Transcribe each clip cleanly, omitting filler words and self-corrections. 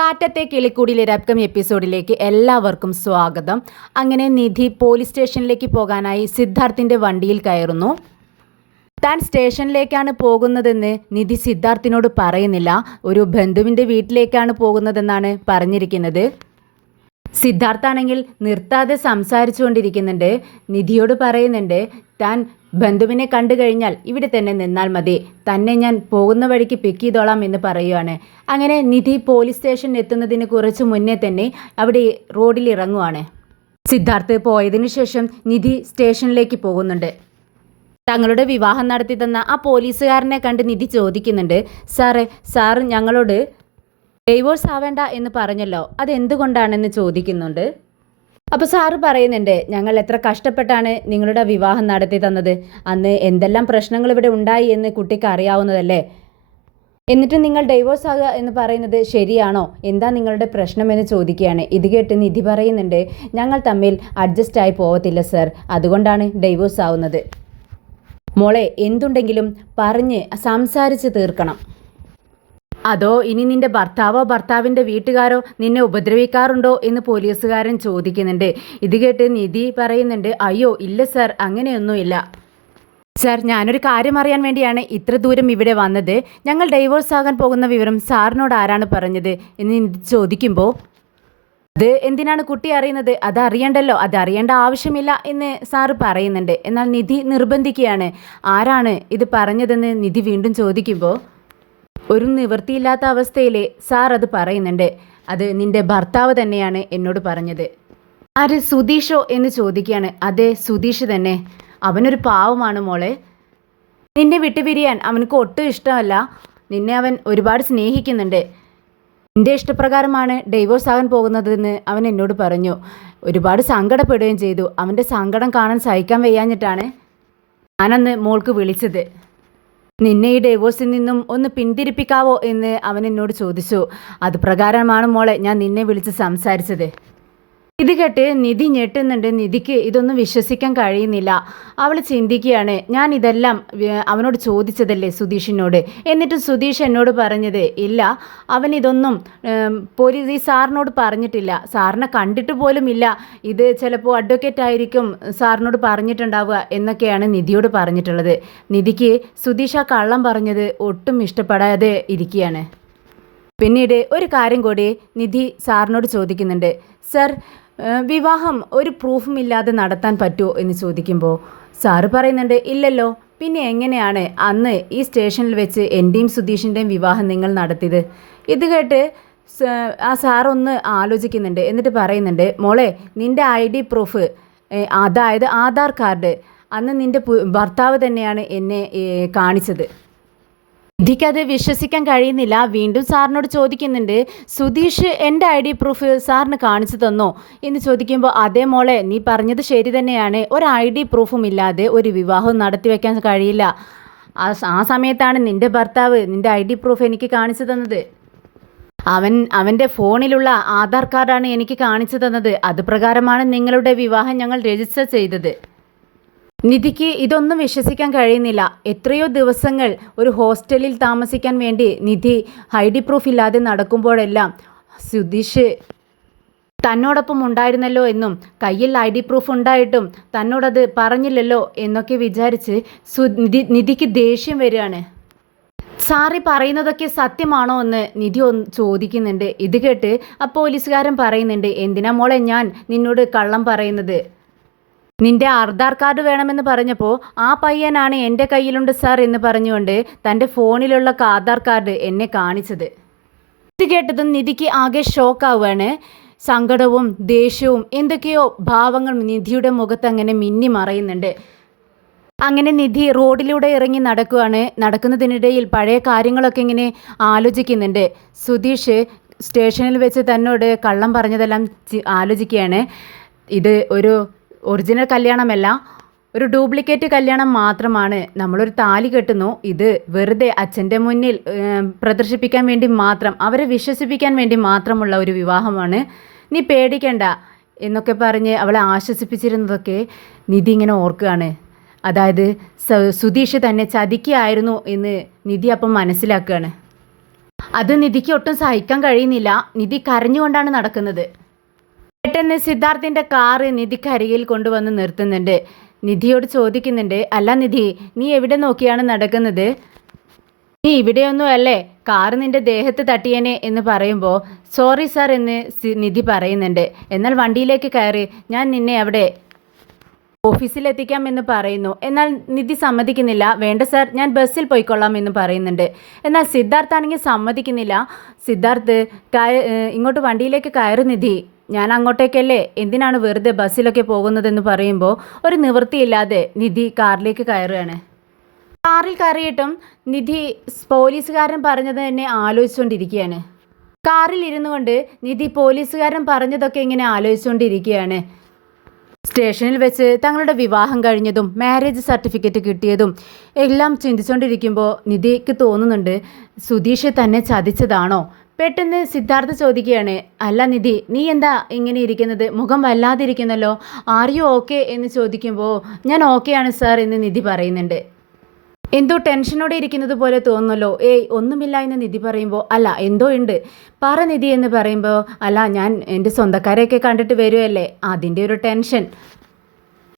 കാറ്റത്തെ കിളിക്കൂടിയിലെ upcoming എപ്പിസോഡിലേക്ക് എല്ലാവർക്കും സ്വാഗതം. അങ്ങനെ നിധി പോലീസ് സ്റ്റേഷനിലേക്ക് പോകാനായി സിദ്ധാർത്ഥിൻ്റെ വണ്ടിയിൽ കയറുന്നു. താൻ സ്റ്റേഷനിലേക്കാണ് പോകുന്നതെന്ന് നിധി സിദ്ധാർത്ഥിനോട് പറയുന്നില്ല. ഒരു ബന്ധുവിൻ്റെ വീട്ടിലേക്കാണ് പോകുന്നതെന്നാണ് പറഞ്ഞിരിക്കുന്നത്. സിദ്ധാർത്ഥാണെങ്കിൽ നിർത്താതെ സംസാരിച്ചുകൊണ്ടിരിക്കുന്നുണ്ട്. നിധിയോട് പറയുന്നുണ്ട്, താൻ ബന്ധുവിനെ കണ്ടു കഴിഞ്ഞാൽ ഇവിടെ തന്നെ നിന്നാൽ മതി, തന്നെ ഞാൻ പോകുന്ന വഴിക്ക് പിക്ക് ചെയ്തോളാം എന്ന് പറയുകയാണ്. അങ്ങനെ നിധി പോലീസ് സ്റ്റേഷനിൽ എത്തുന്നതിന് കുറച്ച് മുന്നേ തന്നെ അവിടെ റോഡിൽ ഇറങ്ങുവാണ്. സിദ്ധാർത്ഥ് പോയതിനു ശേഷം നിധി സ്റ്റേഷനിലേക്ക് പോകുന്നുണ്ട്. തങ്ങളുടെ വിവാഹം നടത്തി തന്ന ആ പോലീസുകാരനെ കണ്ട് നിധി ചോദിക്കുന്നുണ്ട്, സാർ ഞങ്ങളോട് ഡൈവോഴ്സ് ആവേണ്ട എന്ന് പറഞ്ഞല്ലോ, അതെന്തുകൊണ്ടാണെന്ന് ചോദിക്കുന്നുണ്ട്. അപ്പോൾ സാറ് പറയുന്നുണ്ട്, ഞങ്ങൾ എത്ര കഷ്ടപ്പെട്ടാണ് നിങ്ങളുടെ വിവാഹം നടത്തി തന്നത്, അന്ന് എന്തെല്ലാം പ്രശ്നങ്ങൾ ഇവിടെ ഉണ്ടായി എന്ന് കുട്ടിക്ക് അറിയാവുന്നതല്ലേ, എന്നിട്ട് നിങ്ങൾ ഡൈവോഴ്സ് ആകുക എന്ന് പറയുന്നത് ശരിയാണോ, എന്താ നിങ്ങളുടെ പ്രശ്നമെന്ന് ചോദിക്കുകയാണ്. ഇത് കേട്ട് നിധി പറയുന്നുണ്ട്, ഞങ്ങൾ തമ്മിൽ അഡ്ജസ്റ്റ് ആയി പോകത്തില്ല സർ, അതുകൊണ്ടാണ് ഡൈവോഴ്സ് ആവുന്നത്. മോളെ, എന്തുണ്ടെങ്കിലും പറഞ്ഞ് സംസാരിച്ച് തീർക്കണം. അതോ ഇനി നിന്റെ ഭർത്താവോ ഭർത്താവിൻ്റെ വീട്ടുകാരോ നിന്നെ ഉപദ്രവിക്കാറുണ്ടോ എന്ന് പോലീസുകാരൻ ചോദിക്കുന്നുണ്ട്. ഇത് കേട്ട് നിധി പറയുന്നുണ്ട്, അയ്യോ ഇല്ല സർ, അങ്ങനെയൊന്നുമില്ല സർ, ഞാനൊരു കാര്യം അറിയാൻ വേണ്ടിയാണ് ഇത്ര ദൂരം ഇവിടെ വന്നത്. ഞങ്ങൾ ഡൈവോഴ്സ് ആകാൻ പോകുന്ന വിവരം സാറിനോട് ആരാണ് പറഞ്ഞത് എന്ന് നിധി ചോദിക്കുമ്പോൾ, അത് എന്തിനാണ് കുട്ടി അറിയുന്നത്, അത് അറിയണ്ടല്ലോ, അത് അറിയേണ്ട ആവശ്യമില്ല എന്ന് സാറ് പറയുന്നുണ്ട്. എന്നാൽ നിധി നിർബന്ധിക്കുകയാണ്. ആരാണ് ഇത് പറഞ്ഞതെന്ന് നിധി വീണ്ടും ചോദിക്കുമ്പോൾ, ഒരു നിവൃത്തിയില്ലാത്ത അവസ്ഥയിൽ സാർ അത് പറയുന്നുണ്ട്, അത് നിന്റെ ഭർത്താവ് തന്നെയാണ് എന്നോട് പറഞ്ഞത്. ആര്, സുധീഷോ എന്ന് ചോദിക്കുകയാണ്. അതെ, സുധീഷ് തന്നെ, അവനൊരു പാവമാണ് മോളെ, നിന്നെ വിട്ടുപിരിയാൻ അവനക്ക് ഒട്ടും ഇഷ്ടമല്ല, നിന്നെ അവൻ ഒരുപാട് സ്നേഹിക്കുന്നുണ്ട്, നിന്റെ ഇഷ്ടപ്രകാരമാണ് ഡൈവോഴ്സ് ആകാൻ പോകുന്നതെന്ന് അവൻ എന്നോട് പറഞ്ഞു. ഒരുപാട് സങ്കടപ്പെടുകയും ചെയ്തു. അവൻ്റെ സങ്കടം കാണാൻ സഹിക്കാൻ വയ്യാഞ്ഞിട്ടാണ് ഞാനന്ന് മോൾക്ക് വിളിച്ചത്. നിന്നെ ഈ ഡൈവോഴ്സിൽ നിന്നും ഒന്ന് പിന്തിരിപ്പിക്കാവോ എന്ന് അവൻ എന്നോട് ചോദിച്ചു. അത് പ്രകാരമാണ് മോളെ ഞാൻ നിന്നെ വിളിച്ച് സംസാരിച്ചത്. ഇത് കേട്ട് നിധി ഞെട്ടുന്നുണ്ട്. നിധിക്ക് ഇതൊന്നും വിശ്വസിക്കാൻ കഴിയുന്നില്ല. അവൾ ചിന്തിക്കുകയാണ്, ഞാൻ ഇതെല്ലാം അവനോട് ചോദിച്ചതല്ലേ സുധീഷിനോട്, എന്നിട്ട് സുധീഷ് എന്നോട് പറഞ്ഞത് ഇല്ല, അവൻ ഇതൊന്നും പോലീസ് ഈ സാറിനോട് പറഞ്ഞിട്ടില്ല, സാറിനെ കണ്ടിട്ട് പോലും ഇല്ല, ഇത് ചിലപ്പോൾ അഡ്വക്കേറ്റ് ആയിരിക്കും സാറിനോട് പറഞ്ഞിട്ടുണ്ടാവുക എന്നൊക്കെയാണ് നിധിയോട് പറഞ്ഞിട്ടുള്ളത്. നിധിക്ക് സുധീഷ് ആ കള്ളം പറഞ്ഞത് ഒട്ടും ഇഷ്ടപ്പെടാതെ ഇരിക്കുകയാണ്. പിന്നീട് ഒരു കാര്യം കൂടി നിധി സാറിനോട് ചോദിക്കുന്നുണ്ട്, സർ വിവാഹം ഒരു പ്രൂഫും ഇല്ലാതെ നടത്താൻ പറ്റുമോ എന്ന് ചോദിക്കുമ്പോൾ സാറ് പറയുന്നുണ്ട്, ഇല്ലല്ലോ, പിന്നെ എങ്ങനെയാണ് അന്ന് ഈ സ്റ്റേഷനിൽ വെച്ച് എൻ്റെയും സുധീഷിൻ്റെയും വിവാഹം നിങ്ങൾ നടത്തിയത്. ഇത് കേട്ട് ആ സാറൊന്ന് ആലോചിക്കുന്നുണ്ട്. എന്നിട്ട് പറയുന്നുണ്ട്, മോളെ നിൻ്റെ ID പ്രൂഫ്, അതായത് ആധാർ കാർഡ്, അന്ന് നിൻ്റെ ഭർത്താവ് തന്നെയാണ് എന്നെ കാണിച്ചത്. നിധിക്കത് വിശ്വസിക്കാൻ കഴിയുന്നില്ല. വീണ്ടും സാറിനോട് ചോദിക്കുന്നുണ്ട്, സുധീഷ് എൻ്റെ ID പ്രൂഫ് സാറിന് കാണിച്ചു തന്നോ എന്ന് ചോദിക്കുമ്പോൾ, അതേ മോളെ, നീ പറഞ്ഞത് ശരി തന്നെയാണ്, ഒരു ID പ്രൂഫും ഇല്ലാതെ ഒരു വിവാഹം നടത്തി വയ്ക്കാൻ കഴിയില്ല. ആ സമയത്താണ് നിൻ്റെ ഭർത്താവ് നിൻ്റെ ID പ്രൂഫ് എനിക്ക് കാണിച്ചു തന്നത്. അവൻ്റെ ഫോണിലുള്ള ആധാർ കാർഡാണ് എനിക്ക് കാണിച്ചു തന്നത്. അത് പ്രകാരമാണ് നിങ്ങളുടെ വിവാഹം ഞങ്ങൾ രജിസ്റ്റർ ചെയ്തത്. നിധിക്ക് ഇതൊന്നും വിശ്വസിക്കാൻ കഴിയുന്നില്ല. എത്രയോ ദിവസങ്ങൾ ഒരു ഹോസ്റ്റലിൽ താമസിക്കാൻ വേണ്ടി നിധി ID പ്രൂഫ് ഇല്ലാതെ നടക്കുമ്പോഴെല്ലാം സുധീഷ് തന്നോടൊപ്പം ഉണ്ടായിരുന്നല്ലോ എന്നും കയ്യിൽ ID പ്രൂഫ് ഉണ്ടായിട്ടും തന്നോടത് പറഞ്ഞില്ലല്ലോ എന്നൊക്കെ വിചാരിച്ച് നിധിക്ക് ദേഷ്യം വരികയാണ്. സാറി പറയുന്നതൊക്കെ സത്യമാണോ എന്ന് നിധി ചോദിക്കുന്നുണ്ട്. ഇത് കേട്ട് ആ പോലീസുകാരൻ പറയുന്നുണ്ട്, എന്തിനാ മോളെ ഞാൻ നിന്നോട് കള്ളം പറയുന്നത്, നിൻ്റെ ആധാർ കാർഡ് വേണമെന്ന് പറഞ്ഞപ്പോൾ ആ പയ്യനാണ് എൻ്റെ കയ്യിലുണ്ട് സാർ എന്ന് പറഞ്ഞുകൊണ്ട് തൻ്റെ ഫോണിലുള്ള ആധാർ കാർഡ് എന്നെ കാണിച്ചത്. ഇത് കേട്ടതും നിധിക്ക് ആകെ ഷോക്കാവുകയാണ്. സങ്കടവും ദേഷ്യവും എന്തൊക്കെയോ ഭാവങ്ങൾ നിധിയുടെ മുഖത്ത് അങ്ങനെ മിന്നി മറയുന്നുണ്ട്. അങ്ങനെ നിധി റോഡിലൂടെ ഇറങ്ങി നടക്കുന്നതിനിടയിൽ പഴയ കാര്യങ്ങളൊക്കെ ഇങ്ങനെ ആലോചിക്കുന്നുണ്ട്. സുധീഷ് സ്റ്റേഷനിൽ വെച്ച് തന്നോട് കള്ളം പറഞ്ഞതെല്ലാം ആലോചിക്കുകയാണ്. ഇത് ഒരു ഒറിജിനൽ കല്യാണമല്ല, ഒരു ഡ്യൂപ്ലിക്കേറ്റ് കല്യാണം മാത്രമാണ്. നമ്മളൊരു താലി കെട്ടുന്നു, ഇത് വെറുതെ അച്ഛൻ്റെ മുന്നിൽ പ്രദർശിപ്പിക്കാൻ വേണ്ടി മാത്രം, അവരെ വിശ്വസിപ്പിക്കാൻ വേണ്ടി മാത്രമുള്ള ഒരു വിവാഹമാണ്, നീ പേടിക്കണ്ട എന്നൊക്കെ പറഞ്ഞ് അവളെ ആശ്വസിപ്പിച്ചിരുന്നതൊക്കെ നിധി ഇങ്ങനെ ഓർക്കുകയാണ്. അതായത് സുധീഷ് തന്നെ ചതിക്കുകയായിരുന്നു എന്ന് നിധി അപ്പം മനസ്സിലാക്കുകയാണ്. അത് നിധിക്ക് ഒട്ടും സഹിക്കാൻ കഴിയുന്നില്ല. നിധി കരഞ്ഞുകൊണ്ടാണ് നടക്കുന്നത്. പെട്ടെന്ന് സിദ്ധാർത്ഥിൻ്റെ കാറ് നിധിക്കരികിൽ കൊണ്ടുവന്ന് നിർത്തുന്നുണ്ട്. നിധിയോട് ചോദിക്കുന്നുണ്ട്, അല്ല നിധി, നീ എവിടെ നോക്കിയാണ് നടക്കുന്നത്? നീ ഇവിടെയൊന്നും അല്ലേ, കാറ് നിന്റെ ദേഹത്ത് തട്ടിയനെ എന്ന് പറയുമ്പോൾ സോറി സാർ എന്ന് നിധി പറയുന്നുണ്ട്. എന്നാൽ വണ്ടിയിലേക്ക് കയറി, ഞാൻ നിന്നെ അവിടെ ഓഫീസിലെത്തിക്കാം എന്ന് പറയുന്നു. എന്നാൽ നിധി സമ്മതിക്കുന്നില്ല. വേണ്ട സാർ, ഞാൻ ബസ്സിൽ പോയിക്കൊള്ളാം എന്ന് പറയുന്നുണ്ട്. എന്നാൽ സിദ്ധാർത്ഥ് ആണെങ്കിൽ സമ്മതിക്കുന്നില്ല. സിദ്ധാർത്ഥ് ഇങ്ങോട്ട് വണ്ടിയിലേക്ക് കയറി നിധി, ഞാൻ അങ്ങോട്ടേക്കല്ലേ, എന്തിനാണ് വെറുതെ ബസ്സിലൊക്കെ പോകുന്നതെന്ന് പറയുമ്പോൾ ഒരു നിവൃത്തിയില്ലാതെ നിധി കാറിലേക്ക് കയറുകയാണ്. കാറിൽ കയറിയിട്ടും നിധി പോലീസുകാരൻ പറഞ്ഞത് തന്നെ ആലോചിച്ചുകൊണ്ടിരിക്കുകയാണ്. കാറിൽ ഇരുന്നു കൊണ്ട് നിധി പോലീസുകാരൻ പറഞ്ഞതൊക്കെ ഇങ്ങനെ ആലോചിച്ചുകൊണ്ടിരിക്കുകയാണ്. സ്റ്റേഷനിൽ വെച്ച് തങ്ങളുടെ വിവാഹം കഴിഞ്ഞതും മാരേജ് സർട്ടിഫിക്കറ്റ് കിട്ടിയതും എല്ലാം ചിന്തിച്ചുകൊണ്ടിരിക്കുമ്പോൾ നിധിക്ക് തോന്നുന്നുണ്ട്, സുധീഷ് തന്നെ ചതിച്ചതാണോ? പെട്ടെന്ന് സിദ്ധാർത്ഥ് ചോദിക്കുകയാണ്, അല്ല നിധി, നീ എന്താ ഇങ്ങനെ ഇരിക്കുന്നത്? മുഖം വല്ലാതിരിക്കുന്നല്ലോ, ആർ യു ഓക്കെ എന്ന് ചോദിക്കുമ്പോൾ ഞാൻ ഓക്കെയാണ് സാർ എന്ന് നിധി പറയുന്നുണ്ട്. എന്തോ ടെൻഷനോടെ ഇരിക്കുന്നത് പോലെ തോന്നുന്നല്ലോ. ഏയ് ഒന്നുമില്ല എന്ന് നിധി പറയുമ്പോൾ, അല്ല എന്തോ ഉണ്ട്, പറ നിധി എന്ന് പറയുമ്പോൾ, അല്ല ഞാൻ എൻ്റെ സ്വന്തക്കാരെയൊക്കെ കണ്ടിട്ട് വരുമല്ലേ, അതിൻ്റെ ഒരു ടെൻഷൻ.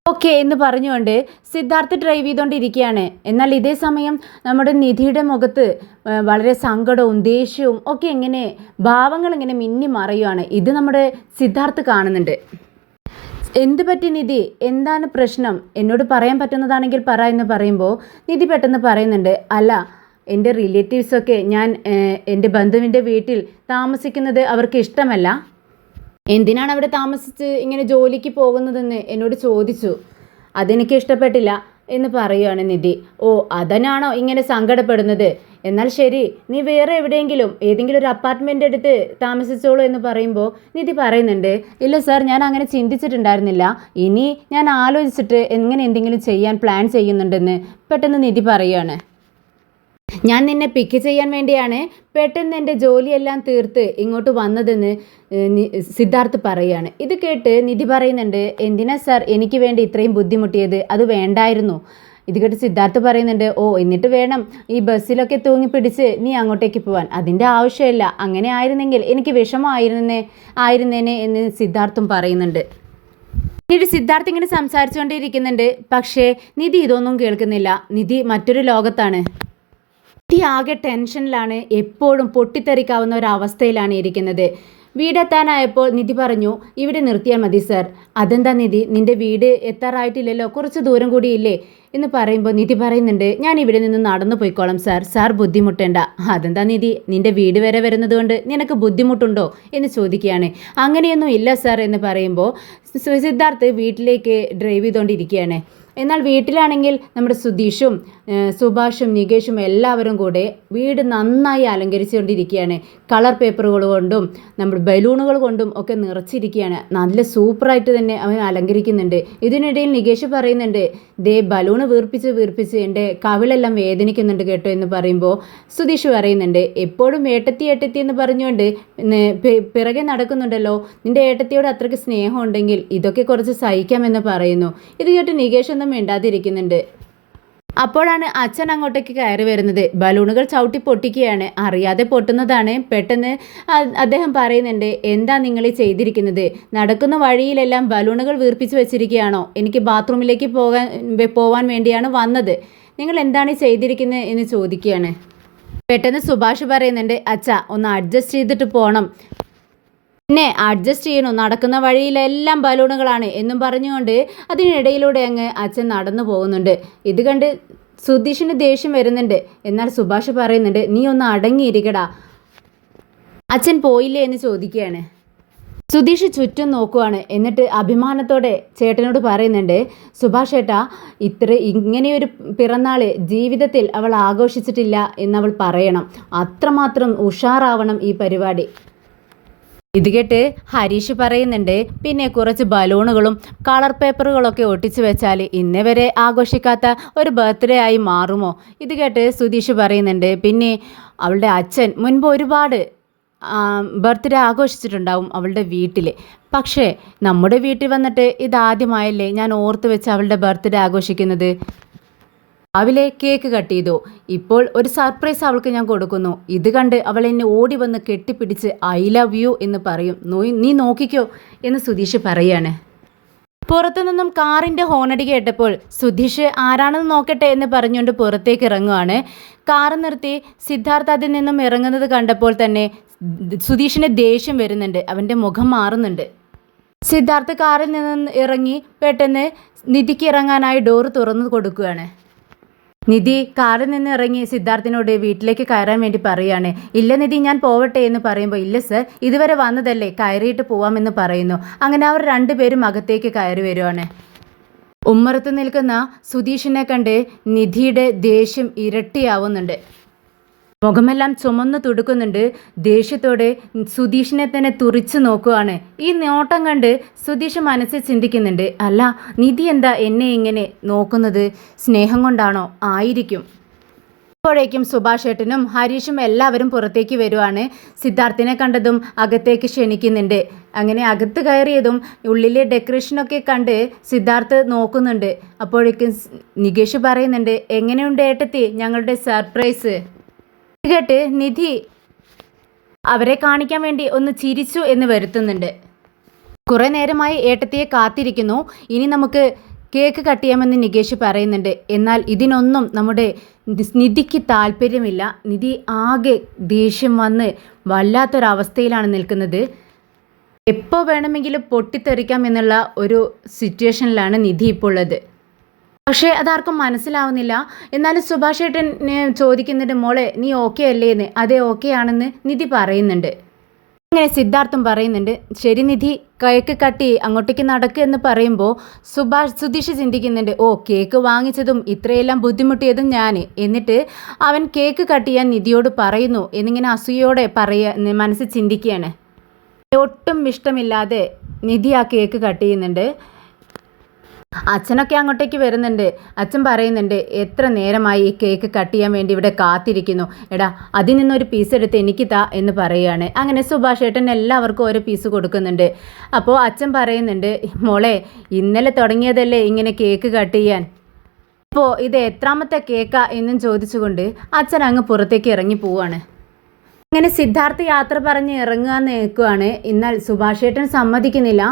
ഓക്കെ എന്ന് പറഞ്ഞുകൊണ്ട് സിദ്ധാർത്ഥ് ഡ്രൈവ് ചെയ്തുകൊണ്ടിരിക്കുകയാണ്. എന്നാൽ ഇതേ സമയം നമ്മുടെ നിധിയുടെ മുഖത്ത് വളരെ സങ്കടവും ദേഷ്യവും ഒക്കെ ഇങ്ങനെ ഭാവങ്ങൾ ഇങ്ങനെ മിന്നി മറയുകയാണ്. ഇത് നമ്മുടെ സിദ്ധാർത്ഥ് കാണുന്നുണ്ട്. എന്ത് പറ്റി നിധി, എന്താണ് പ്രശ്നം, എന്നോട് പറയാൻ പറ്റുന്നതാണെങ്കിൽ പറ എന്ന് പറയുമ്പോൾ നിധി പെട്ടെന്ന് പറയുന്നുണ്ട്, അല്ല എൻ്റെ റിലേറ്റീവ്സൊക്കെ ഞാൻ എൻ്റെ ബന്ധുവിൻ്റെ വീട്ടിൽ താമസിക്കുന്നത് അവർക്ക് ഇഷ്ടമല്ല. എന്തിനാണ് അവിടെ താമസിച്ച് ഇങ്ങനെ ജോലിക്ക് പോകുന്നതെന്ന് എന്നോട് ചോദിച്ചു. അതെനിക്ക് ഇഷ്ടപ്പെട്ടില്ല എന്ന് പറയുകയാണ് നിധി. ഓ, അതിനാണോ ഇങ്ങനെ സങ്കടപ്പെടുന്നത്? എന്നാൽ ശരി, നീ വേറെ എവിടെയെങ്കിലും ഏതെങ്കിലും ഒരു അപ്പാർട്ട്മെൻ്റ് എടുത്ത് താമസിച്ചോളൂ എന്ന് പറയുമ്പോൾ നിധി പറയുന്നുണ്ട്, ഇല്ല സാർ, ഞാൻ അങ്ങനെ ചിന്തിച്ചിട്ടുണ്ടായിരുന്നില്ല, ഇനി ഞാൻ ആലോചിച്ചിട്ട് എങ്ങനെ എന്തെങ്കിലും ചെയ്യാൻ പ്ലാൻ ചെയ്യുന്നുണ്ടെന്ന് പെട്ടെന്ന് നിധി പറയുകയാണ്. ഞാൻ നിന്നെ പിക്ക് ചെയ്യാൻ വേണ്ടിയാണ് പെട്ടെന്ന് എൻ്റെ ജോലിയെല്ലാം തീർത്ത് ഇങ്ങോട്ട് വന്നതെന്ന് സിദ്ധാർത്ഥ് പറയുകയാണ്. ഇത് കേട്ട് നിധി പറയുന്നുണ്ട്, എന്തിനാ സാർ എനിക്ക് വേണ്ടി ഇത്രയും ബുദ്ധിമുട്ടിയത്? അത് വേണ്ടായിരുന്നു. ഇത് കേട്ട് സിദ്ധാർത്ഥ് പറയുന്നുണ്ട്, ഓ എന്നിട്ട് വേണം ഈ ബസ്സിലൊക്കെ തൂങ്ങി പിടിച്ച് നീ അങ്ങോട്ടേക്ക് പോവാൻ? അതിൻ്റെ ആവശ്യമില്ല, അങ്ങനെ ആയിരുന്നെങ്കിൽ എനിക്ക് വിഷമമായിരുന്നേനെ എന്ന് സിദ്ധാർത്ഥും പറയുന്നുണ്ട്. പിന്നീട് സിദ്ധാർത്ഥ് ഇങ്ങനെ സംസാരിച്ചുകൊണ്ടിരിക്കുന്നുണ്ട്. പക്ഷേ നിധി ഇതൊന്നും കേൾക്കുന്നില്ല. നിധി മറ്റൊരു ലോകത്താണ്. നിധി ആകെ ടെൻഷനിലാണ്, എപ്പോഴും പൊട്ടിത്തെറിക്കാവുന്ന ഒരവസ്ഥയിലാണ് ഇരിക്കുന്നത്. വീടെത്താനായപ്പോൾ നിധി പറഞ്ഞു, ഇവിടെ നിർത്തിയാൽ മതി സാർ. അതെന്താ നിധി, നിൻ്റെ വീട് എത്താറായിട്ടില്ലല്ലോ, കുറച്ച് ദൂരം കൂടിയില്ലേ എന്ന് പറയുമ്പോൾ നിധി പറയുന്നുണ്ട്, ഞാൻ ഇവിടെ നിന്ന് നടന്നു പോയിക്കോളാം സാർ ബുദ്ധിമുട്ടേണ്ട. അതെന്താ നിധി, നിൻ്റെ വീട് വരെ വരുന്നത് കൊണ്ട് നിനക്ക് ബുദ്ധിമുട്ടുണ്ടോ എന്ന് ചോദിക്കുകയാണ്. അങ്ങനെയൊന്നും ഇല്ല സാർ എന്ന് പറയുമ്പോൾ സിദ്ധാർത്ഥ് വീട്ടിലേക്ക് ഡ്രൈവ് ചെയ്തുകൊണ്ടിരിക്കുകയാണ്. എന്നാൽ വീട്ടിലാണെങ്കിൽ നമ്മുടെ സുധീഷും സുഭാഷും നികേഷും എല്ലാവരും കൂടെ വീട് നന്നായി അലങ്കരിച്ചുകൊണ്ടിരിക്കുകയാണ്. കളർ പേപ്പറുകൾ കൊണ്ടും നമ്മുടെ ബലൂണുകൾ കൊണ്ടും ഒക്കെ നിറച്ചിരിക്കുകയാണ്. നല്ല സൂപ്പറായിട്ട് തന്നെ അവൻ അലങ്കരിക്കുന്നുണ്ട്. ഇതിനിടയിൽ നികേഷ് പറയുന്നുണ്ട്, ദേ ബലൂണ് വീർപ്പിച്ച് എൻ്റെ കവിളെല്ലാം വേദനിക്കുന്നുണ്ട് കേട്ടോ എന്ന് പറയുമ്പോൾ സുധീഷ് പറയുന്നുണ്ട്, എപ്പോഴും ഏട്ടത്തി എന്ന് പറഞ്ഞുകൊണ്ട് പിറകെ നടക്കുന്നുണ്ടല്ലോ, നിൻ്റെ ഏട്ടത്തിയോട് അത്രയ്ക്ക് സ്നേഹം ഉണ്ടെങ്കിൽ ഇതൊക്കെ കുറച്ച് സഹിക്കാമെന്ന് പറയുന്നു. ഇത് കേട്ട് നികേഷ് ഒന്നും മിണ്ടാതിരിക്കുന്നുണ്ട്. അപ്പോഴാണ് അച്ഛൻ അങ്ങോട്ടേക്ക് കയറി വരുന്നത്. ബലൂണുകൾ ചവിട്ടി പൊട്ടിക്കുകയാണ്, അറിയാതെ പൊട്ടുന്നതാണ്. പെട്ടെന്ന് അദ്ദേഹം പറയുന്നുണ്ട്, എന്താ നിങ്ങൾ ചെയ്തിരിക്കുന്നത്? നടക്കുന്ന വഴിയിലെല്ലാം ബലൂണുകൾ വീർപ്പിച്ച് വെച്ചിരിക്കുകയാണോ? എനിക്ക് ബാത്റൂമിലേക്ക് പോവാൻ വേണ്ടിയാണ് വന്നത്. നിങ്ങൾ എന്താണ് ചെയ്തിരിക്കുന്നത് എന്ന് ചോദിക്കുകയാണ്. പെട്ടെന്ന് സുഭാഷ് പറയുന്നുണ്ട്, അച്ഛാ ഒന്ന് അഡ്ജസ്റ്റ് ചെയ്തിട്ട് പോകണം, പിന്നെ അഡ്ജസ്റ്റ് ചെയ്യണു, നടക്കുന്ന വഴിയിലെല്ലാം ബലൂണുകളാണ് എന്നും പറഞ്ഞുകൊണ്ട് അതിനിടയിലൂടെ അങ്ങ് അച്ഛൻ നടന്നു പോകുന്നുണ്ട്. ഇത് കണ്ട് സുധീഷിന് ദേഷ്യം വരുന്നുണ്ട്. എന്നാൽ സുഭാഷ് പറയുന്നുണ്ട്, നീ ഒന്ന് അടങ്ങിയിരിക്കടാ, അച്ഛൻ പോയില്ലേ എന്ന് ചോദിക്കുകയാണ്. സുധീഷ് ചുറ്റും നോക്കുവാണ്. എന്നിട്ട് അഭിമാനത്തോടെ ചേട്ടനോട് പറയുന്നുണ്ട്, സുഭാഷ് ചേട്ടാ, ഇങ്ങനെയൊരു പിറന്നാൾ ജീവിതത്തിൽ അവൾ ആഘോഷിച്ചിട്ടില്ല എന്നവൾ പറയണം. അത്രമാത്രം ഉഷാറാവണം ഈ പരിപാടി. ഇത് കേട്ട് ഹരീഷ് പറയുന്നുണ്ട്, പിന്നെ കുറച്ച് ബലൂണുകളും കളർ പേപ്പറുകളൊക്കെ ഒട്ടിച്ചു വെച്ചാൽ ഇന്നേ വരെ ആഘോഷിക്കാത്ത ഒരു ബർത്ത്ഡേ ആയി മാറുമോ? ഇത് കേട്ട് സുധീഷ് പറയുന്നുണ്ട്, പിന്നെ അവളുടെ അച്ഛൻ മുൻപ് ഒരുപാട് ബർത്ത്ഡേ ആഘോഷിച്ചിട്ടുണ്ടാവും അവളുടെ വീട്ടിൽ, പക്ഷേ നമ്മുടെ വീട്ടിൽ വന്നിട്ട് ഇതാദ്യമായല്ലേ ഞാൻ ഓർത്ത് വെച്ച് അവളുടെ ബർത്ത്ഡേ ആഘോഷിക്കുന്നത്. രാവിലെ കേക്ക് കട്ട് ചെയ്തു. ഇപ്പോൾ ഒരു സർപ്രൈസ് അവൾക്ക് ഞാൻ കൊടുക്കുന്നു. ഇത് കണ്ട് അവൾ എന്നെ ഓടി വന്ന് കെട്ടിപ്പിടിച്ച് ഐ ലവ് യു എന്ന് പറയും. നീ നോക്കിക്കോ എന്ന് സുധീഷ് പറയാണ്. പുറത്തുനിന്നും കാറിൻ്റെ ഹോണടി കേട്ടപ്പോൾ സുധീഷ് ആരാണെന്ന് നോക്കട്ടെ എന്ന് പറഞ്ഞുകൊണ്ട് പുറത്തേക്ക് ഇറങ്ങുവാണ്. കാറ് നിർത്തി സിദ്ധാർത്ഥ് അതിൽ നിന്നും ഇറങ്ങുന്നത് കണ്ടപ്പോൾ തന്നെ സുധീഷിന് ദേഷ്യം വരുന്നുണ്ട്. അവൻ്റെ മുഖം മാറുന്നുണ്ട്. സിദ്ധാർത്ഥ് കാറിൽ നിന്ന് ഇറങ്ങി പെട്ടെന്ന് നിധിക്ക് ഇറങ്ങാനായി ഡോറ് തുറന്നു കൊടുക്കുകയാണ്. നിധി കാറിൽ നിന്ന് ഇറങ്ങി സിദ്ധാർത്ഥിനോട് വീട്ടിലേക്ക് കയറാൻ വേണ്ടി പറയുകയാണ്. ഇല്ല നിധി, ഞാൻ പോവട്ടെ എന്ന് പറയുമ്പോൾ ഇല്ല സർ, ഇതുവരെ വന്നതല്ലേ, കയറിയിട്ട് പോവാമെന്ന് പറയുന്നു. അങ്ങനെ അവർ രണ്ടുപേരും അകത്തേക്ക് കയറി വരുവാണ്. ഉമ്മറത്ത് നിൽക്കുന്ന സുധീഷിനെ കണ്ട് നിധിയുടെ ദേഷ്യം ഇരട്ടിയാവുന്നുണ്ട്. മുഖമെല്ലാം ചുമന്നു തുടുക്കുന്നുണ്ട്. ദേഷ്യത്തോടെ സുധീഷിനെ തന്നെ തുറിച്ചു നോക്കുകയാണ്. ഈ നോട്ടം കണ്ട് സുധീഷ് മനസ്സിൽ ചിന്തിക്കുന്നുണ്ട്, അല്ല നിധി എന്താ എന്നെ ഇങ്ങനെ നോക്കുന്നത്? സ്നേഹം കൊണ്ടാണോ? ആയിരിക്കും. അപ്പോഴേക്കും സുഭാഷ് ഏട്ടനും ഹരീഷും എല്ലാവരും പുറത്തേക്ക് വരുവാണ്. സിദ്ധാർത്ഥിനെ കണ്ടതും അകത്തേക്ക് ക്ഷണിക്കുന്നുണ്ട്. അങ്ങനെ അകത്ത് കയറിയതും ഉള്ളിലെ ഡെക്കറേഷനൊക്കെ കണ്ട് സിദ്ധാർത്ഥ് നോക്കുന്നുണ്ട്. അപ്പോഴേക്കും നികേഷ് പറയുന്നുണ്ട്, എങ്ങനെയുണ്ട് ഏട്ടത്തി ഞങ്ങളുടെ സർപ്രൈസ്? കേട്ട് നിധി അവരെ കാണിക്കാൻ വേണ്ടി ഒന്ന് ചിരിച്ചു എന്ന് വരുത്തുന്നുണ്ട്. കുറേ നേരമായി ഏട്ടത്തിയെ കാത്തിരിക്കുന്നു, ഇനി നമുക്ക് കേക്ക് കട്ട് ചെയ്യാമെന്ന് നികേഷ് പറയുന്നുണ്ട്. എന്നാൽ ഇതിനൊന്നും നമ്മുടെ നിധിക്ക് താല്പര്യമില്ല. നിധി ആകെ ദേഷ്യം വന്ന് വല്ലാത്തൊരവസ്ഥയിലാണ് നിൽക്കുന്നത്. എപ്പോൾ വേണമെങ്കിലും പൊട്ടിത്തെറിക്കാം എന്നുള്ള ഒരു സിറ്റുവേഷനിലാണ് നിധി ഇപ്പോൾ ഉള്ളത്. പക്ഷേ അതാർക്കും മനസ്സിലാവുന്നില്ല. എന്നാലും സുഭാഷ് ഏട്ടൻ ചോദിക്കുന്നുണ്ട്, മോളെ നീ ഓക്കെ അല്ലേ എന്ന്. അതെ ഓക്കെ ആണെന്ന് നിധി പറയുന്നുണ്ട്. അങ്ങനെ സിദ്ധാർത്ഥും പറയുന്നുണ്ട്, ശരി നിധി കേക്ക് കട്ടി അങ്ങോട്ടേക്ക് നടക്കുക എന്ന് പറയുമ്പോൾ സുധീഷ് ചിന്തിക്കുന്നുണ്ട്, ഓ കേക്ക് വാങ്ങിച്ചതും ഇത്രയെല്ലാം ബുദ്ധിമുട്ടിയതും ഞാൻ, എന്നിട്ട് അവൻ കേക്ക് കട്ട് ചെയ്യാൻ നിധിയോട് പറയുന്നു എന്നിങ്ങനെ അസൂയോടെ മനസ്സിൽ ചിന്തിക്കുകയാണ്. ഒട്ടും ഇഷ്ടമില്ലാതെ നിധി ആ കേക്ക് കട്ട് ചെയ്യുന്നുണ്ട്. അച്ഛനൊക്കെ അങ്ങോട്ടേക്ക് വരുന്നുണ്ട്. അച്ഛൻ പറയുന്നുണ്ട്, എത്ര നേരമായി ഈ കേക്ക് കട്ട് ചെയ്യാൻ വേണ്ടി ഇവിടെ കാത്തിരിക്കുന്നു, എടാ അതിൽ നിന്നൊരു പീസ് എടുത്ത് എനിക്ക് താ എന്ന് പറയുകയാണ്. അങ്ങനെ സുഭാഷ് ഏട്ടൻ എല്ലാവർക്കും ഓരോ പീസ് കൊടുക്കുന്നുണ്ട്. അപ്പോൾ അച്ഛൻ പറയുന്നുണ്ട്, മോളെ ഇന്നലെ തുടങ്ങിയതല്ലേ ഇങ്ങനെ കേക്ക് കട്ട് ചെയ്യാൻ, ഇപ്പോൾ ഇത് എത്രാമത്തെ കേക്കാ എന്നും ചോദിച്ചുകൊണ്ട് അച്ഛൻ അങ്ങ് പുറത്തേക്ക് ഇറങ്ങി പോവാണ്. അങ്ങനെ സിദ്ധാർത്ഥ് യാത്ര പറഞ്ഞ് ഇറങ്ങാൻ നിൽക്കുകയാണ്. എന്നാൽ സുഭാഷ് ഏട്ടൻ സമ്മതിക്കുന്നില്ല.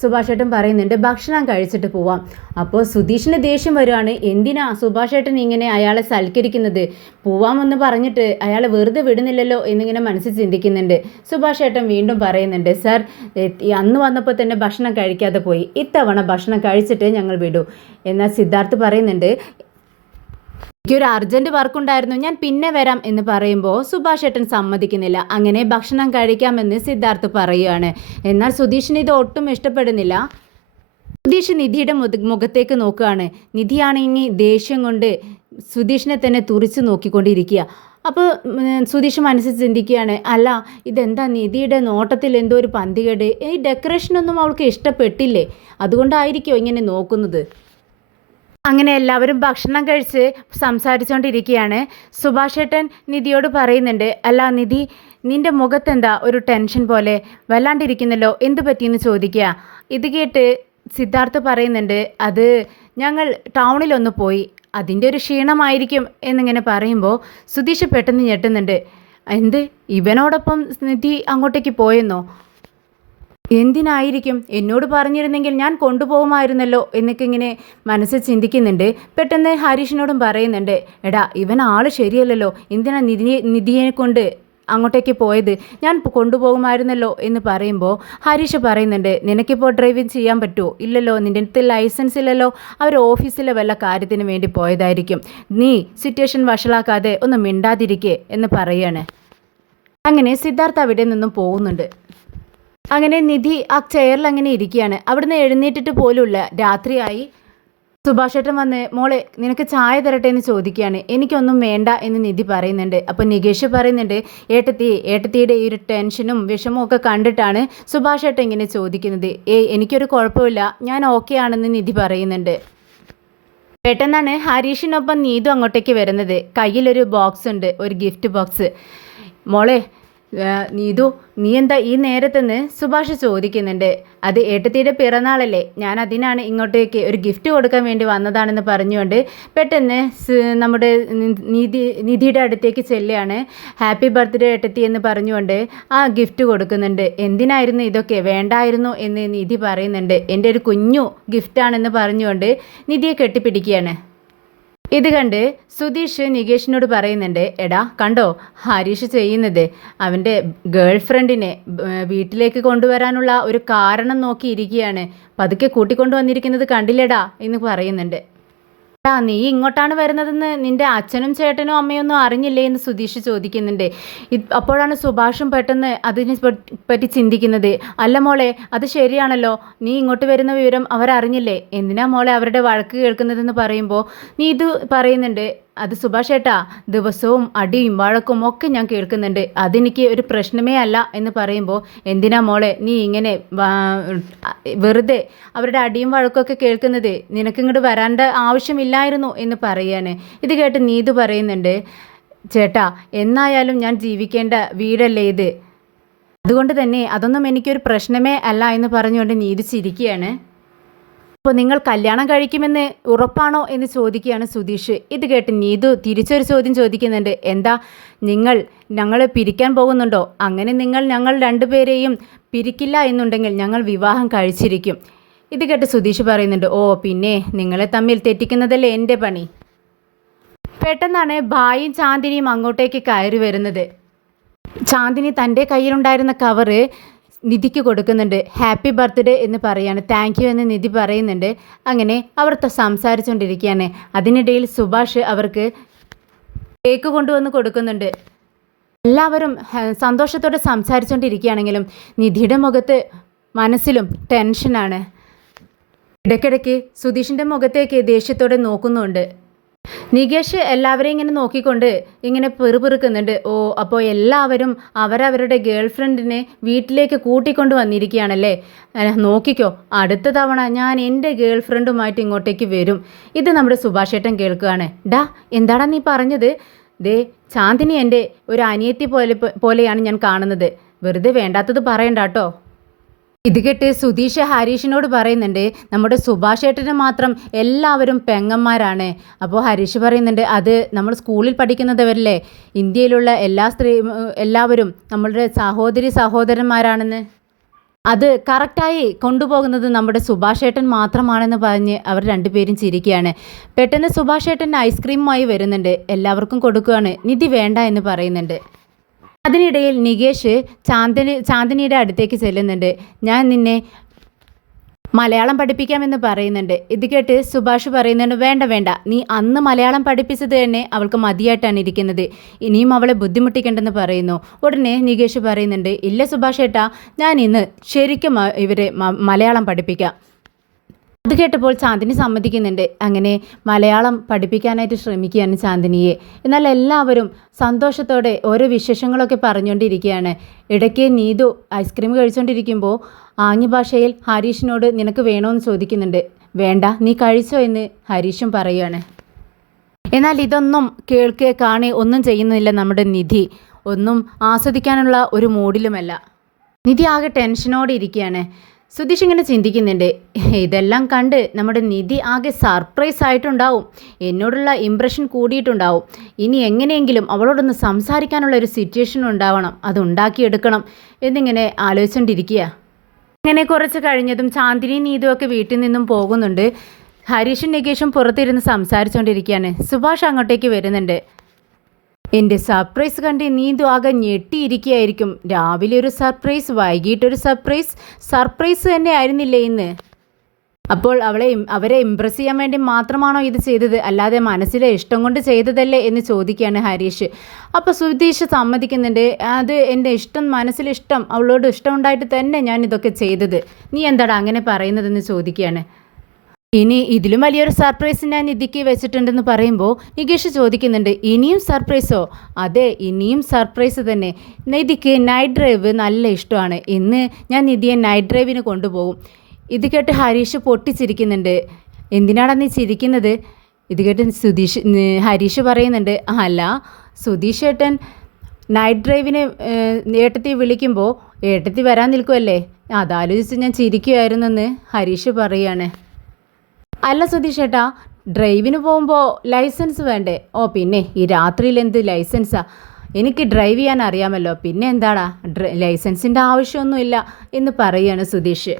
സുഭാഷ് ഏട്ടൻ പറയുന്നുണ്ട്, ഭക്ഷണം കഴിച്ചിട്ട് പോവാം. അപ്പോൾ സുധീഷിന് ദേഷ്യം വരുവാണ്. എന്തിനാ സുഭാഷ് ഏട്ടൻ ഇങ്ങനെ അയാളെ സൽക്കരിക്കുന്നത്? പോവാമെന്ന് പറഞ്ഞിട്ട് അയാളെ വെറുതെ വിടുന്നില്ലല്ലോ എന്നിങ്ങനെ മനസ്സിൽ ചിന്തിക്കുന്നുണ്ട്. സുഭാഷ് ഏട്ടൻ വീണ്ടും പറയുന്നുണ്ട്, സാർ അന്ന് വന്നപ്പോൾ തന്നെ ഭക്ഷണം കഴിക്കാതെ പോയി, ഇത്തവണ ഭക്ഷണം കഴിച്ചിട്ട് ഞങ്ങൾ വിടൂ. എന്നാൽ സിദ്ധാർത്ഥ് പറയുന്നുണ്ട്, എനിക്കൊരു അർജൻറ്റ് വർക്കുണ്ടായിരുന്നു, ഞാൻ പിന്നെ വരാം എന്ന് പറയുമ്പോൾ സുഭാഷ് ഏട്ടൻ സമ്മതിക്കുന്നില്ല. അങ്ങനെ ഭക്ഷണം കഴിക്കാമെന്ന് സിദ്ധാർത്ഥ് പറയുകയാണ്. എന്നാൽ സുധീഷിന് ഇത് ഒട്ടും ഇഷ്ടപ്പെടുന്നില്ല. സുധീഷ് നിധിയുടെ മുഖത്തേക്ക് നോക്കുകയാണ്. നിധിയാണെങ്കിൽ ദേഷ്യം കൊണ്ട് സുധീഷിനെ തന്നെ തുറിച്ച് നോക്കിക്കൊണ്ടിരിക്കുക. അപ്പോൾ സുധീഷ് മനസ്സിൽ ചിന്തിക്കുകയാണ്, അല്ല ഇതെന്താ നിധിയുടെ നോട്ടത്തിൽ എന്തോ ഒരു പന്തികേട്, ഈ ഡെക്കറേഷനൊന്നും അവൾക്ക് ഇഷ്ടപ്പെട്ടില്ലേ, അതുകൊണ്ടായിരിക്കുമോ ഇങ്ങനെ നോക്കുന്നത്. അങ്ങനെ എല്ലാവരും ഭക്ഷണം കഴിച്ച് സംസാരിച്ചുകൊണ്ടിരിക്കുകയാണ്. സുഭാഷ് ഏട്ടൻ നിധിയോട് പറയുന്നുണ്ട്, അല്ല നിധി നിൻ്റെ മുഖത്തെന്താ ഒരു ടെൻഷൻ പോലെ വല്ലാണ്ടിരിക്കുന്നല്ലോ, എന്തു പറ്റിയെന്ന് ചോദിക്കുക. ഇത് കേട്ട് സിദ്ധാർത്ഥ് പറയുന്നുണ്ട്, അത് ഞങ്ങൾ ടൗണിലൊന്ന് പോയി, അതിൻ്റെ ഒരു ക്ഷീണമായിരിക്കും എന്നിങ്ങനെ പറയുമ്പോൾ സുധീഷ് പെട്ടെന്ന് ഞെട്ടുന്നുണ്ട്. എന്ത്, ഇവനോടൊപ്പം നിധി അങ്ങോട്ടേക്ക് പോയെന്നോ? എന്തിനായിരിക്കും? എന്നോട് പറഞ്ഞിരുന്നെങ്കിൽ ഞാൻ കൊണ്ടുപോകുമായിരുന്നല്ലോ എന്നൊക്കെ ഇങ്ങനെ മനസ്സിൽ ചിന്തിക്കുന്നുണ്ട്. പെട്ടെന്ന് ഹരീഷിനോടും പറയുന്നുണ്ട്, എടാ ഇവൻ ആൾ ശരിയല്ലല്ലോ, എന്തിനാ നിധിയെ കൊണ്ട് അങ്ങോട്ടേക്ക് പോയത്, ഞാൻ കൊണ്ടുപോകുമായിരുന്നല്ലോ എന്ന് പറയുമ്പോൾ ഹരീഷ് പറയുന്നുണ്ട്, നിനക്കിപ്പോൾ ഡ്രൈവിംഗ് ചെയ്യാൻ പറ്റുമോ? ഇല്ലല്ലോ, നിൻ്റെ അടുത്ത് ലൈസൻസ് ഇല്ലല്ലോ, അവർ ഓഫീസിലെ വല്ല കാര്യത്തിന് വേണ്ടി പോയതായിരിക്കും, നീ സിറ്റുവേഷൻ വഷളാക്കാതെ ഒന്ന് മിണ്ടാതിരിക്കേ എന്ന് പറയാണ്. അങ്ങനെ സിദ്ധാർത്ഥ് അവിടെ നിന്നും പോകുന്നുണ്ട്. അങ്ങനെ നിധി ആ ചെയറിൽ അങ്ങനെ ഇരിക്കുകയാണ്. അവിടുന്ന് എഴുന്നേറ്റിട്ട് പോലുമില്ല. രാത്രിയായി. സുഭാഷ് ഏട്ടൻ വന്ന്, മോളെ നിനക്ക് ചായ തരട്ടെ എന്ന് ചോദിക്കുകയാണ്. എനിക്കൊന്നും വേണ്ട എന്ന് നിധി പറയുന്നുണ്ട്. അപ്പോൾ നികേഷ് പറയുന്നുണ്ട്, ഏട്ടത്തിയുടെ ഈ ഒരു ടെൻഷനും വിഷമവും ഒക്കെ കണ്ടിട്ടാണ് സുഭാഷ് ഏട്ടൻ ഇങ്ങനെ ചോദിക്കുന്നത്. എനിക്കൊരു കുഴപ്പമില്ല, ഞാൻ ഓക്കെ ആണെന്ന് നിധി പറയുന്നുണ്ട്. പെട്ടെന്നാണ് ഹരീഷിനൊപ്പം നീതു അങ്ങോട്ടേക്ക് വരുന്നത്. കയ്യിലൊരു ബോക്സ് ഉണ്ട്, ഒരു ഗിഫ്റ്റ് ബോക്സ്. മോളെ നീതു നീ എന്താ ഈ നേരത്തെന്ന് സുഭാഷ് ചോദിക്കുന്നുണ്ട്. അത് ഏട്ടത്തിയുടെ പിറന്നാളല്ലേ, ഞാൻ അതിനാണ് ഇങ്ങോട്ടേക്ക് ഒരു ഗിഫ്റ്റ് കൊടുക്കാൻ വേണ്ടി വന്നതാണെന്ന് പറഞ്ഞുകൊണ്ട് പെട്ടെന്ന് നമ്മുടെ നിധിയുടെ അടുത്തേക്ക് ചെല്ലുകയാണ്. ഹാപ്പി ബർത്ത്ഡേ ഏട്ടത്തി എന്ന് പറഞ്ഞുകൊണ്ട് ആ ഗിഫ്റ്റ് കൊടുക്കുന്നുണ്ട്. എന്തിനായിരുന്നു ഇതൊക്കെ, വേണ്ടായിരുന്നു എന്ന് നിധി പറയുന്നുണ്ട്. എൻ്റെ ഒരു കുഞ്ഞു ഗിഫ്റ്റാണെന്ന് പറഞ്ഞുകൊണ്ട് നിധിയെ കെട്ടിപ്പിടിക്കുകയാണ്. ഇത് കണ്ട് സുധീഷ് നികേഷിനോട് പറയുന്നുണ്ട്, എടാ കണ്ടോ ഹരീഷ് ചെയ്യുന്നത്, അവൻ്റെ ഗേൾ ഫ്രണ്ടിനെ വീട്ടിലേക്ക് കൊണ്ടുവരാനുള്ള ഒരു കാരണം നോക്കിയിരിക്കുകയാണ്, പതുക്കെ കൂട്ടിക്കൊണ്ടുവന്നിരിക്കുന്നത് കണ്ടില്ലടാ എന്ന് പറയുന്നുണ്ട്. നീ ഇങ്ങോട്ടാണ് വരുന്നതെന്ന് നിന്റെ അച്ഛനും ചേട്ടനും അമ്മയൊന്നും അറിഞ്ഞില്ലേ എന്ന് സുധീഷ് ചോദിക്കുന്നുണ്ട്. അപ്പോഴാണ് സുഭാഷും പെട്ടെന്ന് അതിനെ പറ്റി ചിന്തിക്കുന്നത്. അല്ല മോളെ, അത് ശരിയാണല്ലോ, നീ ഇങ്ങോട്ട് വരുന്ന വിവരം അവരറിഞ്ഞില്ലേ, എന്തിനാ മോളെ അവരുടെ വഴക്ക് കേൾക്കുന്നതെന്ന് പറയുമ്പോൾ നീ ഇത് പറയുന്നുണ്ട്. അത് സുഭാഷ് ഏട്ടാ, ദിവസവും അടിയും വഴക്കും ഒക്കെ ഞാൻ കേൾക്കുന്നുണ്ട്, അതെനിക്ക് ഒരു പ്രശ്നമേ അല്ല എന്ന് പറയുമ്പോൾ എന്തിനാ മോളെ നീ ഇങ്ങനെ വെറുതെ അവരുടെ അടിയും വഴക്കൊക്കെ കേൾക്കുന്നത്, നിനക്കിങ്ങോട്ട് വരേണ്ട ആവശ്യമില്ലായിരുന്നു എന്ന് പറയാണ്. ഇത് കേട്ട് നീതു പറയുന്നുണ്ട്, ചേട്ടാ എന്നായാലും ഞാൻ ജീവിക്കേണ്ട വീടല്ലേ ഇത്, അതുകൊണ്ട് തന്നെ അതൊന്നും എനിക്കൊരു പ്രശ്നമേ അല്ല എന്ന് പറഞ്ഞുകൊണ്ട് നീതു ചിരിക്കുകയാണ്. അപ്പോൾ നിങ്ങൾ കല്യാണം കഴിക്കുമെന്ന് ഉറപ്പാണോ എന്ന് ചോദിക്കുകയാണ് സുധീഷ്. ഇത് കേട്ട് നീതു തിരിച്ചൊരു ചോദ്യം ചോദിക്കുന്നുണ്ട്. എന്താ ഞങ്ങൾ പിരിക്കാൻ പോകുന്നുണ്ടോ, അങ്ങനെ നിങ്ങൾ ഞങ്ങൾ രണ്ടുപേരെയും പിരിക്കില്ല എന്നുണ്ടെങ്കിൽ ഞങ്ങൾ വിവാഹം കഴിച്ചിരിക്കും. ഇത് കേട്ട് സുധീഷ് പറയുന്നുണ്ട്, ഓ പിന്നെ നിങ്ങളെ തമ്മിൽ തെറ്റിക്കുന്നതല്ലേ എൻ്റെ പണി. പെട്ടെന്നാണ് ഭായിയും ചാന്ദിനിയും അങ്ങോട്ടേക്ക് കയറി വരുന്നത്. ചാന്ദിനി തൻ്റെ കയ്യിലുണ്ടായിരുന്ന കവറ് നിധിക്ക് കൊടുക്കുന്നുണ്ട്. ഹാപ്പി ബർത്ത്ഡേ എന്ന് പറയാണ്. താങ്ക് യു എന്ന് നിധി പറയുന്നുണ്ട്. അങ്ങനെ അവർ സംസാരിച്ചുകൊണ്ടിരിക്കുകയാണ്. അതിനിടയിൽ സുഭാഷ് അവർക്ക് കേക്ക് കൊണ്ടുവന്ന് കൊടുക്കുന്നുണ്ട്. എല്ലാവരും സന്തോഷത്തോടെ സംസാരിച്ചുകൊണ്ടിരിക്കുകയാണെങ്കിലും നിധിയുടെ മുഖത്ത് മനസ്സിലും ടെൻഷനാണ്. ഇടയ്ക്കിടയ്ക്ക് സുധീഷിൻ്റെ മുഖത്തേക്ക് ദേഷ്യത്തോടെ നോക്കുന്നുണ്ട്. നികേഷ് എല്ലാവരെയും ഇങ്ങനെ നോക്കിക്കൊണ്ട് ഇങ്ങനെ പെറുപെറുക്കുന്നുണ്ട്. ഓ അപ്പോൾ എല്ലാവരും അവരവരുടെ ഗേൾ ഫ്രണ്ടിനെ വീട്ടിലേക്ക് കൂട്ടിക്കൊണ്ട് വന്നിരിക്കുകയാണല്ലേ, നോക്കിക്കോ അടുത്ത തവണ ഞാൻ എൻ്റെ ഗേൾ ഫ്രണ്ടുമായിട്ട് ഇങ്ങോട്ടേക്ക് വരും. ഇത് നമ്മുടെ സുഭാഷേട്ടൻ കേൾക്കുകയാണ്. ഡാ എന്താടാ നീ പറഞ്ഞത്, ദേ ചാന്ദിനി എൻ്റെ ഒരു അനിയത്തി പോലെയാണ് ഞാൻ കാണുന്നത്, വെറുതെ വേണ്ടാത്തത് പറയണ്ട കേട്ടോ. ഇത് കേട്ട് സുധീഷ് ഹരീഷിനോട് പറയുന്നുണ്ട്, നമ്മുടെ സുഭാഷേട്ടന് മാത്രം എല്ലാവരും പെങ്ങന്മാരാണ്. അപ്പോൾ ഹരീഷ് പറയുന്നുണ്ട്, അത് നമ്മൾ സ്കൂളിൽ പഠിക്കുന്നവരല്ലേ, ഇന്ത്യയിലുള്ള എല്ലാവരും നമ്മളുടെ സഹോദരന്മാരാണെന്ന്. അത് കറക്റ്റായി കൊണ്ടുപോകുന്നത് നമ്മുടെ സുഭാഷേട്ടൻ മാത്രമാണെന്ന് പറഞ്ഞ് അവർ രണ്ടുപേരും ചിരിക്കുകയാണ്. പെട്ടെന്ന് സുഭാഷേട്ടൻ ഐസ്ക്രീമുമായി വരുന്നുണ്ട്. എല്ലാവർക്കും കൊടുക്കുകയാണ്. നിധി വേണ്ട എന്ന് പറയുന്നുണ്ട്. അതിനിടയിൽ നികേഷ് ചാന്ദിനിയുടെ അടുത്തേക്ക് ചെല്ലുന്നുണ്ട്. ഞാൻ നിന്നെ മലയാളം പഠിപ്പിക്കാമെന്ന് പറയുന്നുണ്ട്. ഇത് കേട്ട് സുഭാഷ് പറയുന്നുണ്ട്, വേണ്ട, നീ അന്ന് മലയാളം പഠിപ്പിച്ചത് തന്നെ അവൾക്ക് മതിയായിട്ടാണ് ഇരിക്കുന്നത്, ഇനിയും അവളെ ബുദ്ധിമുട്ടിക്കേണ്ടെന്ന് പറയുന്നു. ഉടനെ നികേഷ് പറയുന്നുണ്ട്, ഇല്ല സുഭാഷ് ഏട്ടാ, ഞാൻ ഇന്ന് ശരിക്കും ഇവരെ മലയാളം പഠിപ്പിക്കാം. അത് കേട്ടപ്പോൾ ചാന്ദിനി സമ്മതിക്കുന്നുണ്ട്. അങ്ങനെ മലയാളം പഠിപ്പിക്കാനായിട്ട് ശ്രമിക്കുകയാണ് ചാന്ദിനിയെ. എന്നാൽ എല്ലാവരും സന്തോഷത്തോടെ ഓരോ വിശേഷങ്ങളൊക്കെ പറഞ്ഞുകൊണ്ടിരിക്കുകയാണ്. ഇടയ്ക്ക് നീതു ഐസ്ക്രീം കഴിച്ചുകൊണ്ടിരിക്കുമ്പോൾ ആംഗ്യഭാഷയിൽ ഹരീഷിനോട് നിനക്ക് വേണമെന്ന് ചോദിക്കുന്നുണ്ട്. വേണ്ട, നീ കഴിച്ചോ എന്ന് ഹരീഷും പറയുകയാണ്. എന്നാൽ ഇതൊന്നും കാണേ ഒന്നും ചെയ്യുന്നില്ല നമ്മുടെ നിധി, ഒന്നും ആസ്വദിക്കാനുള്ള ഒരു മൂഡിലുമല്ല. നിധി ആകെ ടെൻഷനോടെ ഇരിക്കുകയാണ്. സുധീഷ് ഇങ്ങനെ ചിന്തിക്കുന്നുണ്ട്, ഇതെല്ലാം കണ്ട് നമ്മുടെ നിധി ആകെ സർപ്രൈസ് ആയിട്ടുണ്ടാവും, എന്നോടുള്ള ഇംപ്രഷൻ കൂടിയിട്ടുണ്ടാവും, ഇനി എങ്ങനെയെങ്കിലും അവളോടൊന്ന് സംസാരിക്കാനുള്ള ഒരു സിറ്റുവേഷൻ ഉണ്ടാവണം, അത് ഉണ്ടാക്കിയെടുക്കണം എന്നിങ്ങനെ ആലോചിച്ചുകൊണ്ടിരിക്കുക. അങ്ങനെ കുറച്ച് കഴിഞ്ഞതും ചാന്ദിനിയും നീതുമൊക്കെ വീട്ടിൽ നിന്നും പോകുന്നുണ്ട്. ഹരീഷും നികേഷും പുറത്തിരുന്ന് സംസാരിച്ചുകൊണ്ടിരിക്കുകയാണ്. സുഭാഷ് അങ്ങോട്ടേക്ക് വരുന്നുണ്ട്. എൻ്റെ സർപ്രൈസ് കണ്ട് നീതു ആകെ ഞെട്ടിയിരിക്കുകയായിരിക്കും. രാവിലെ ഒരു സർപ്രൈസ്, വൈകിട്ടൊരു സർപ്രൈസ് തന്നെ ആയിരുന്നില്ലേ ഇന്ന്? അപ്പോൾ അവരെ ഇംപ്രസ് ചെയ്യാൻ വേണ്ടി മാത്രമാണോ ഇത് ചെയ്തത്, അല്ലാതെ മനസ്സിലെ ഇഷ്ടം കൊണ്ട് ചെയ്തതല്ലേ എന്ന് ചോദിക്കുകയാണ് ഹരീഷ്. അപ്പോൾ സുധീഷ് സമ്മതിക്കുന്നുണ്ട്, അത് എൻ്റെ മനസ്സിലിഷ്ടം, അവളോട് ഇഷ്ടമുണ്ടായിട്ട് തന്നെ ഞാൻ ഇതൊക്കെ ചെയ്തത്, നീ എന്താടാ അങ്ങനെ പറയുന്നതെന്ന് ചോദിക്കുകയാണ്. ഇനി ഇതിലും വലിയൊരു സർപ്രൈസ് ഞാൻ നിധിക്ക് വെച്ചിട്ടുണ്ടെന്ന് പറയുമ്പോൾ നികേഷ് ചോദിക്കുന്നുണ്ട്, ഇനിയും സർപ്രൈസോ? അതെ, ഇനിയും സർപ്രൈസ് തന്നെ. നിധിക്ക് നൈറ്റ് ഡ്രൈവ് നല്ല ഇഷ്ടമാണ്, ഇന്ന് ഞാൻ നിധിയെ നൈറ്റ് ഡ്രൈവിന് കൊണ്ടുപോകും. ഇത് കേട്ട് ഹരീഷ് പൊട്ടിച്ചിരിക്കുന്നുണ്ട്. എന്തിനാടാ നീ ചിരിക്കുന്നത്? ഇത് കേട്ട് ഹരീഷ് പറയുന്നുണ്ട്, അല്ല സുധീഷ് ഏട്ടൻ നൈറ്റ് ഡ്രൈവിന് ഏട്ടത്തി വിളിക്കുമ്പോൾ ഏട്ടത്തി വരാൻ നിൽക്കുമല്ലേ, അതാലോചിച്ച് ഞാൻ ചിരിക്കുമായിരുന്നെന്ന് ഹരീഷ് പറയാണ്. അല്ല സുധീഷ് ഏട്ടാ, ഡ്രൈവിന് പോകുമ്പോൾ ലൈസൻസ് വേണ്ടേ? ഓ പിന്നെ ഈ രാത്രിയിൽ എന്ത് ലൈസൻസാ, എനിക്ക് ഡ്രൈവ് ചെയ്യാൻ അറിയാമല്ലോ, പിന്നെ എന്താടാ ലൈസൻസിൻ്റെ ആവശ്യമൊന്നുമില്ല എന്ന് പറയാണ് സുധീഷ്.